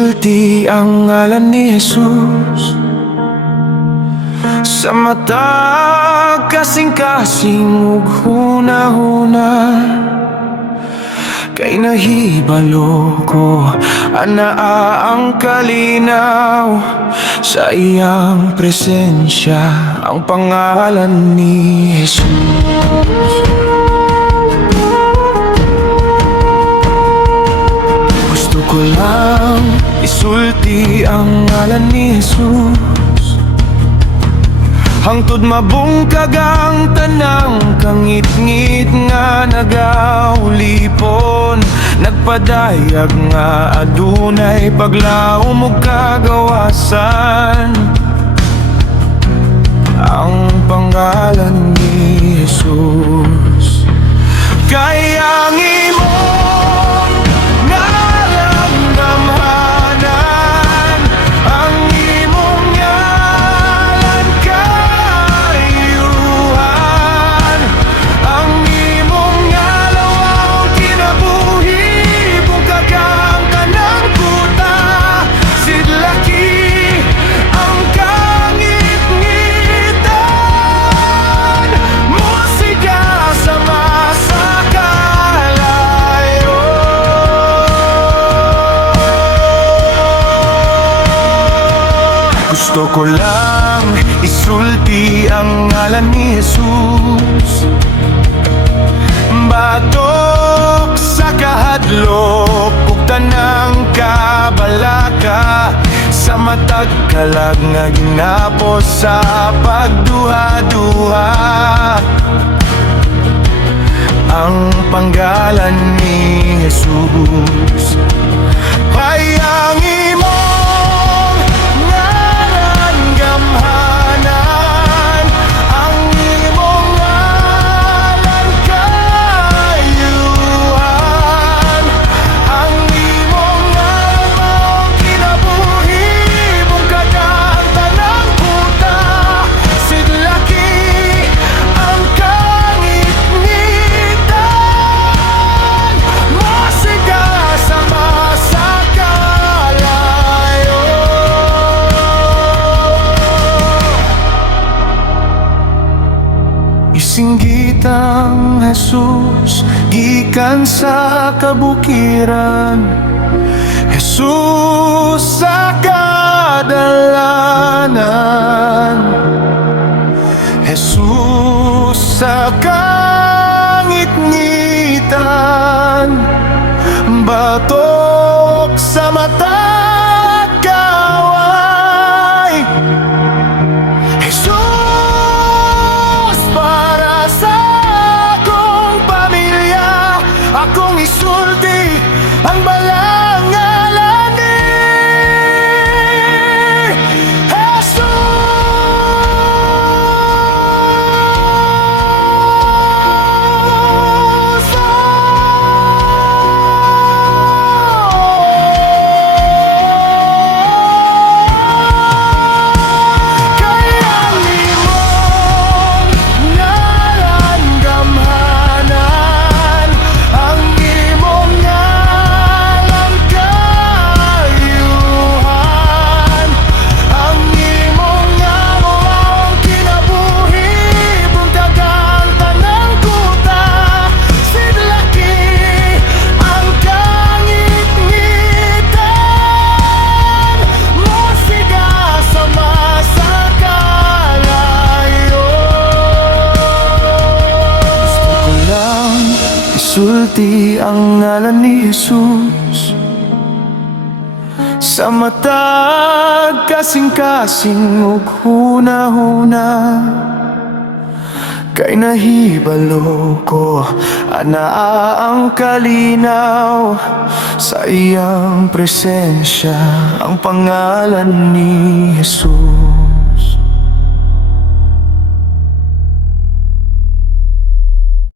Isulti ang ngalan ni Jesus sa mata kasing-kasing ug hunahuna. Kay nahibalo ko anaa ang kalinaw sa iyang presensya, ang pangalan ni Jesus. Gusto ko lang isulti ang ngalan ni Jesus hangtod mabungkag ang tanang kangit-ngit nga nagaulipon. Nagpadayag nga adunay paglaom ug kagawasan, ang pangalan ni Jesus. Kaya ang imong ngalan gamhanan, ang imong ngalan kaayuhan, ang imong ngalaw ang kinabuhi, bungkag ang kanang kuta, sidlaki ang kangit-ngitan, musika sa masakalayo. Gusto ko lang isulti ang ngalan ni Jesus, batok sa kahadlok ug tanang kabalaka, sa matag kalag nga ginapos sa pagduha-duha, ang panggalan ni Jesus. Kaya ang imong ngalan gamhanan, ang imong ngalan kaayuhan, ang imong ngalan kinabuhi, bungkag ang tanang kuta, sidlaki ang kangit-ngitan, masiga sa masakalayo. Isinggit ang Jesus gikan sa kabukiran, Jesus sa kadalanan, Jesus sa kangit-ngitan, batok sa mata kaway. Jesus para sa akong pamilya, akong isulti ang balang ngalan ni Jesus. Kaya ang imong ngalan gamhanan, ang imong ngalan kaayuhan, ang imong ngalaw ang kinabuhi, bungkag ang tanang kuta, sidlaki ang kangit-ngitan, musika sa masakalayo. Gusto ko lang isulti ang ngalan ni Jesus sa mata kasing-kasing ug hunahuna. Kay nahibalo ko anaa ang kalinaw sa iyang presensya, ang pangalan ni Jesus.